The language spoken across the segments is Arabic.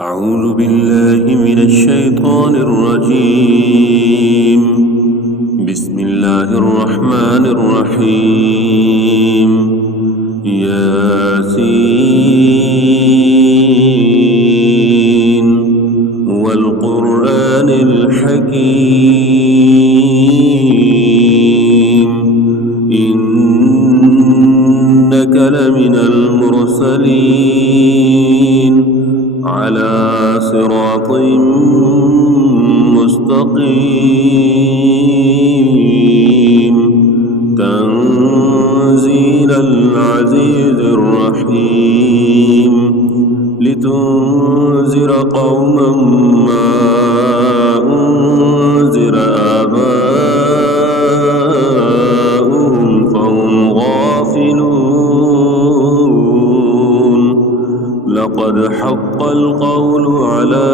أعوذ بالله من الشيطان الرجيم. بسم الله الرحمن الرحيم. ياسين والقرآن الحكيم إنك لمن المرسلين على صراط مستقيم تنزيل العزيز الرحيم لتنذر قوما ما أنذر آباؤهم فهم غافلون لقد حق القول على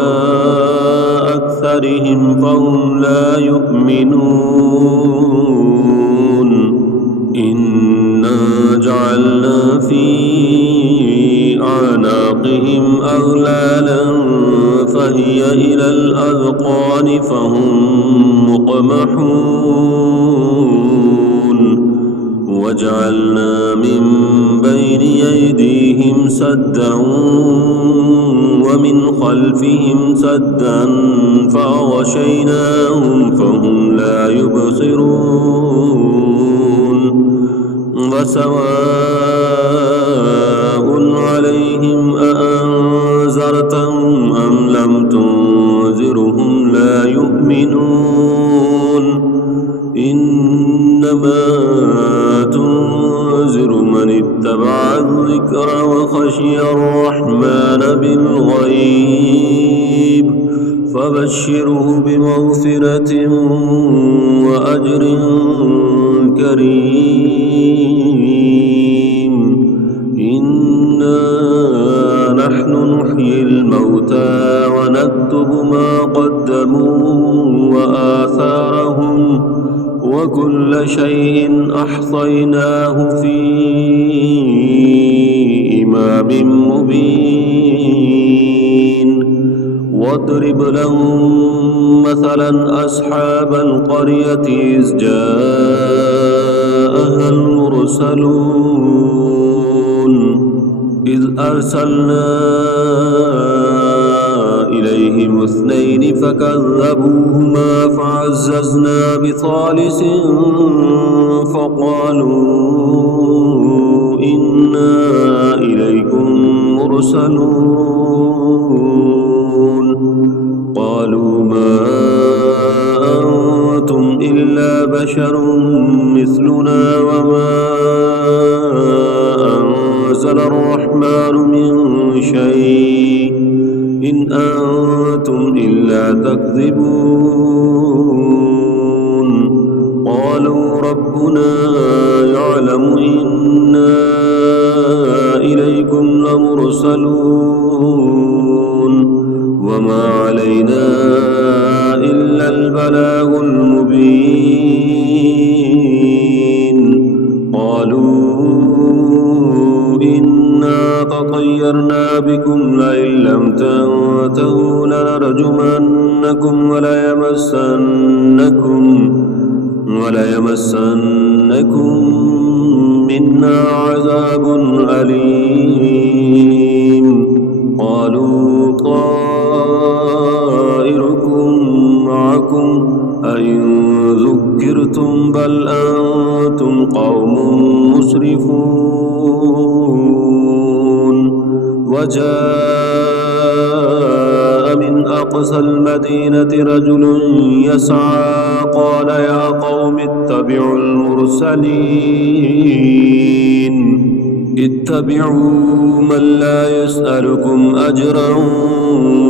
أكثرهم فهم لا يؤمنون إنا جعلنا في أعناقهم أغلالا فهي إلى الأذقان فهم مقمحون وجعلنا من بين أيديهم سدا ومن خلفهم سدا فأغشيناهم فهم لا يبصرون وسواء عليهم أأنذرتهم أم لم تنذرهم لا يؤمنون إنما تنذر من اتبع الذكر وخشي الرحمن بالغيب فبشره بمغفرة وأجر كريم إنا نحن نحيي الموتى ونكتب ما قدموا وآثارهم وكل شيء أحصيناه في إمام مبين واضرب لهم مثلا أصحاب القرية إذ جاءها المرسلون إذ أرسلنا إليهم اثنين فكذبوهما فعززنا بثالث فقالوا إنا إليكم مرسلون قالوا ما أنتم إلا بشر مثلنا وما أنزل الرحمن من شيء إن أنتم إلا تكذبون قالوا ربنا يعلم إنا إليكم لمرسلون وما علينا إلا البلاغ المبين قالوا إنا تطيرنا بكم لئن لم تنتهوا لنرجمنكم وليمسنكم منا عذاب أليم قالوا طائركم معكم أئن ذكرتم بل أنتم قوم مسرفون وجاء من أقصى المدينة رجل يسعى قال يا قوم اتبعوا من لا يسألكم أجرا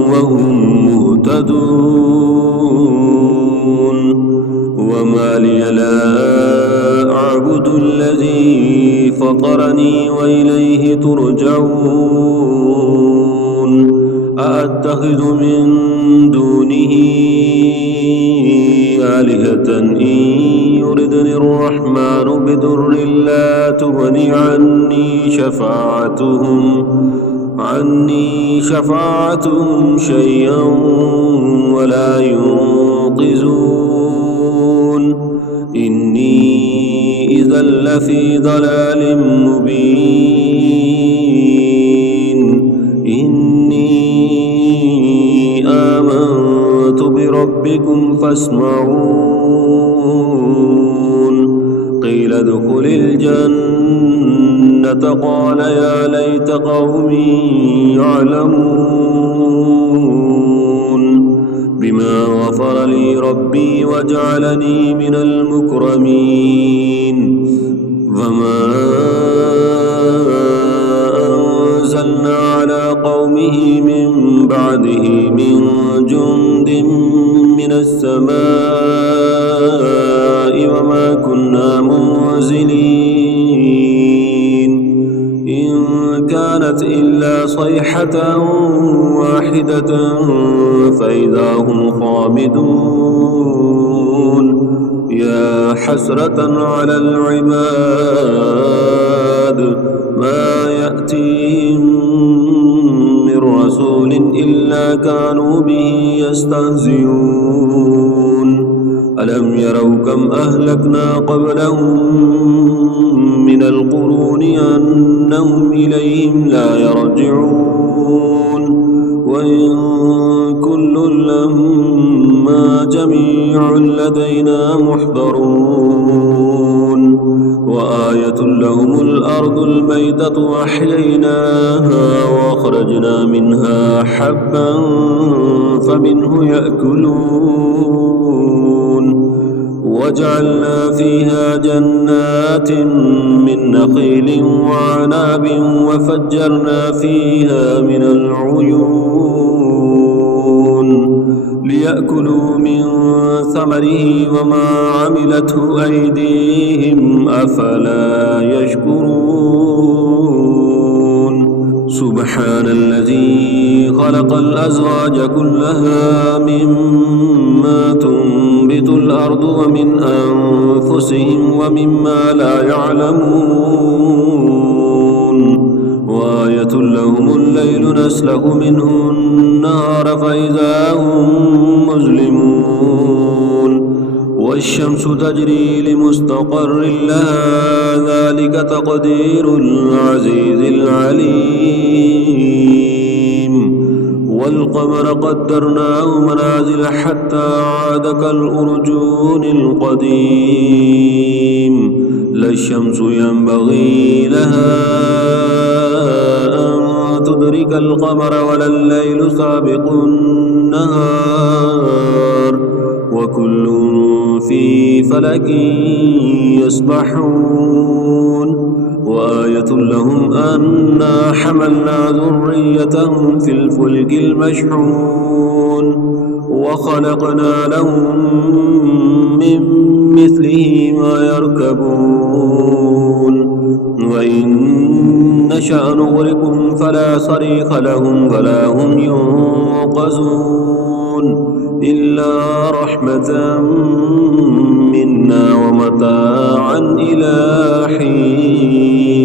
وهم مهتدون وما لي لا أعبد الذي فطرني وإليه ترجعون أأتخذ من دونه آلهة إن يردني الرحمن بضر لا تغني عني شفاعتهم عني شفاعتهم شيئا ولا ينقذون إني إذا لفي ضلال مبين إني آمنت بربكم فاسمعون قيل ادخل الجنة قال يا ليت قومي يعلمون بما غفر لي ربي وجعلني من المكرمين وما أنزلنا على قومه من بعده من جند من السماء وما كنا منزلين إن كانت إلا صيحة واحدة فإذا هم خامدون يا حسرة على العباد ما يأتيهم من رسول إلا كانوا به يستهزئون ألم يروا كم أهلكنا قبلهم من القرون أنهم إليهم لا يرجعون وإن كل لما جميع لدينا محضرون وآية لهم الأرض الميتة أحييناها وأخرجنا منها حبا فمنه يأكلون وجعلنا فيها جنات من نخيل وعناب وفجرنا فيها من العيون ليأكلوا من ثمره وما عملته أيديهم أفلا يشكرون سبحان الذي خلق الأزواج كلها مما تنبت الأرض ومن أنفسهم ومما لا يعلمون وآية لهم الليل نسلخ منه النهار فإذا هم مظلمون والشمس تجري لمستقر لها ذلك تقدير العزيز العليم والقمر قدرناه منازل حتى عاد كالأرجون القديم لا الشمس ينبغي لها أن تدرك القمر ولا الليل سابق النهار وكل في فلك يسبحون وآية لهم أنا حملنا ذريتهم في الفلك المشحون وخلقنا لهم من مثله ما يركبون وإن نشأ نغرقهم فلا صريخ لهم ولا هم ينقذون إلا رحمة منا ومتاعا إلى حين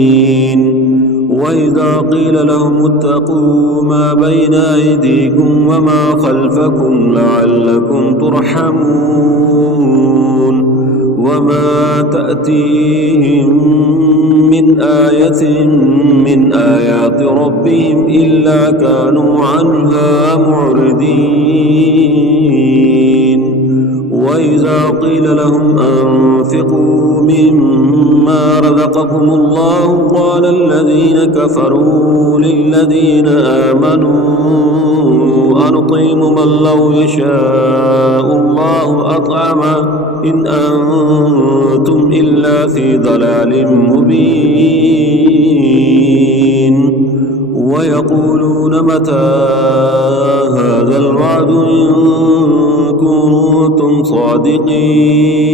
وإذا قيل لهم اتقوا ما بين أيديكم وما خلفكم لعلكم ترحمون وما تأتيهم من آية من آيات ربهم إلا كانوا عنها معرضين وإذا قيل لهم أنفقوا مما رزقكم الله قال الذين كفروا للذين آمنوا أنطعم من لو يشاء الله أطعمه إن أنتم إلا في ضلال مبين ويقولون متى هذا الوعد إن كنتم صادقين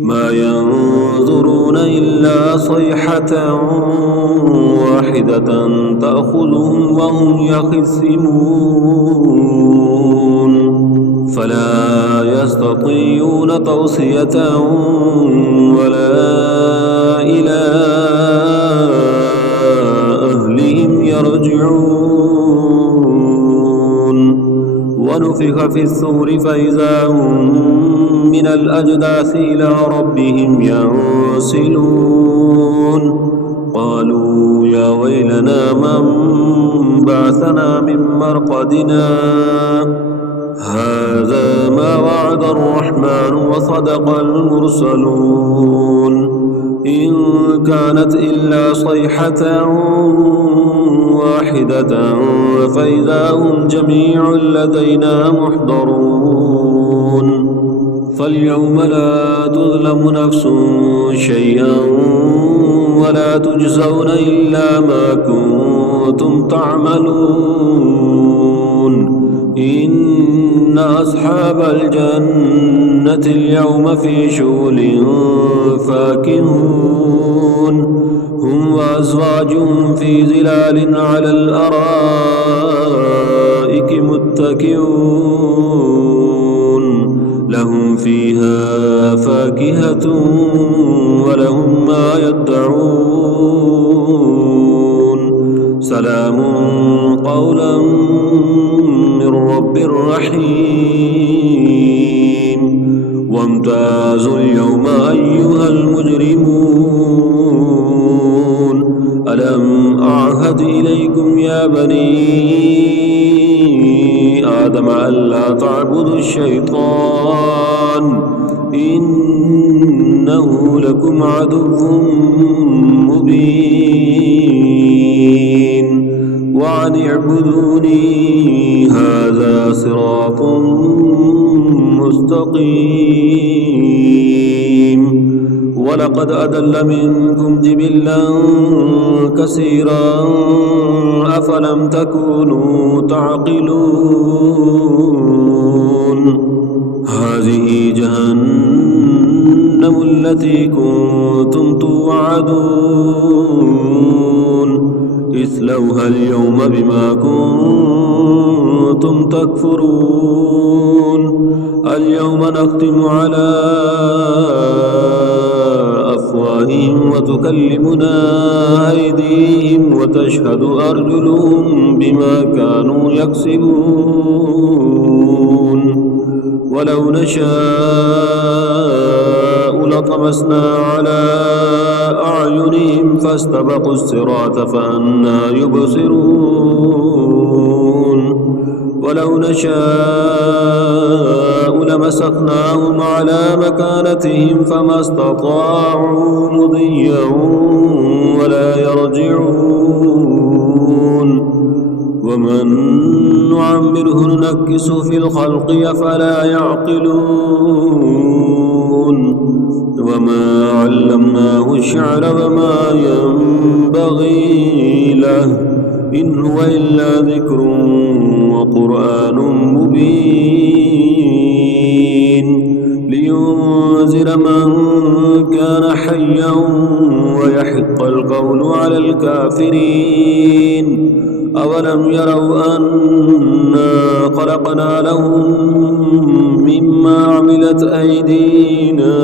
ما ينظرون إلا صيحة واحدة تأخذهم وهم يخصمون فلا يستطيعون توصية ولا إلى أهلهم يرجعون ونفخ في الصور فإذا هم من الأجداث إلى ربهم ينسلون قالوا يا ويلنا من بعثنا من مرقدنا هذا ما وعد الرحمن وصدق المرسلون إن كانت إلا صيحة واحدة فإذا هم جميع لدينا محضرون فاليوم لا تظلم نفس شيئا ولا تجزون إلا ما كنتم تعملون إن أصحاب الجنة اليوم في شغل فاكهون هم وأزواجهم في ظلال على الأرائك متكئون لهم فيها فاكهة ولهم ما يدعون سلام قولا من رب رحيم وامتازوا اليوم أيها المجرمون ألم أعهد إليكم يا بني آدم ألا تعبدوا الشيطان إنه لكم عدو مبين وأن اعبدوني هذا صراط مستقيم ولقد أضل منكم جبلا كثيرا أفلم تكونوا تعقلون هذه جهنم التي كنتم توعدون اصلوها اليوم بما كنتم تكفرون اليوم نختم على أفواههم وتكلمنا أيديهم وتشهد أرجلهم بما كانوا يكسبون ولو نشاء لطمسنا على أعينهم فاستبقوا الصراط فأنى يبصرون ولو نشاء لمسخناهم على مكانتهم فما استطاعوا مضيا ولا يرجعون ومن نعمره ننكس في الخلق أفلا يعقلون وما علمناه الشعر وما ينبغي له إن هو إلا ذكر وقرآن مبين لينذر من كان حيا ويحق القول على الكافرين أولم يروا أنا خلقنا لهم مما عملت أيدينا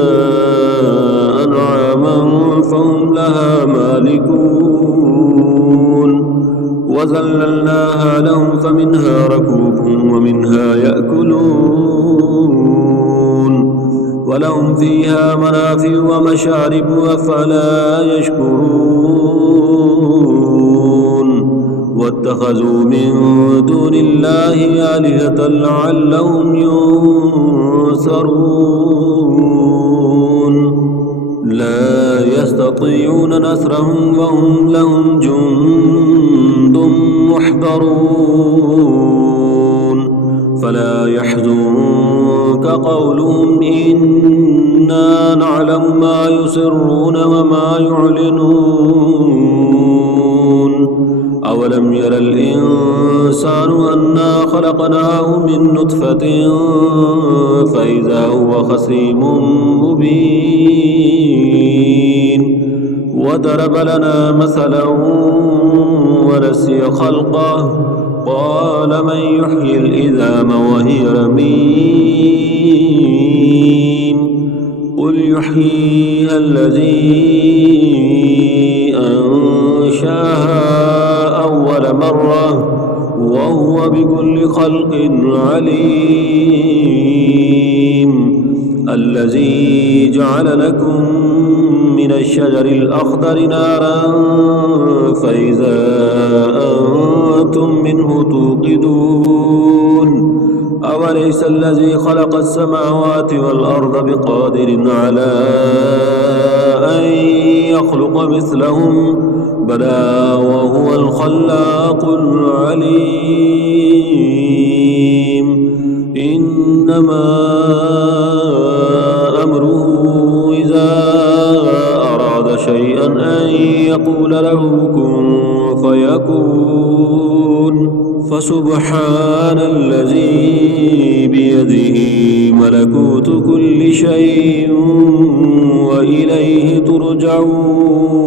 أنعاما فهم لها مالكون وذللناها لهم فمنها ركوبهم ومنها يأكلون ولهم فيها منافع ومشارب أفلا يشكرون واتخذوا من دون الله آلهة لعلهم ينصرون لا يستطيعون نصرهم وهم لهم جند محضرون فلا يحزنك قولهم إنا نعلم ما يسرون وما يعلنون أولم ير الإنسان أنا خلقناه من نطفة فإذا هو خصيم مبين وضرب لنا مثلا ونسي خلقه قال من يحيي العظام وهي رميم قل يحييها الذي أنشاها أول مرة وهو بكل خلق عليم. الذي جعل لكم من الشجر الأخضر نارا فإذا أنتم منه توقدون. أوليس الذي خلق السماوات والأرض بقادر على أن يخلق مثلهم بلى وهو الخلاق العليم. إنما أمره إذا أراد شيئا أن يقول له كن فيكون. فسبحان الذي بيده ملكوت كل شيء وإليه ترجعون.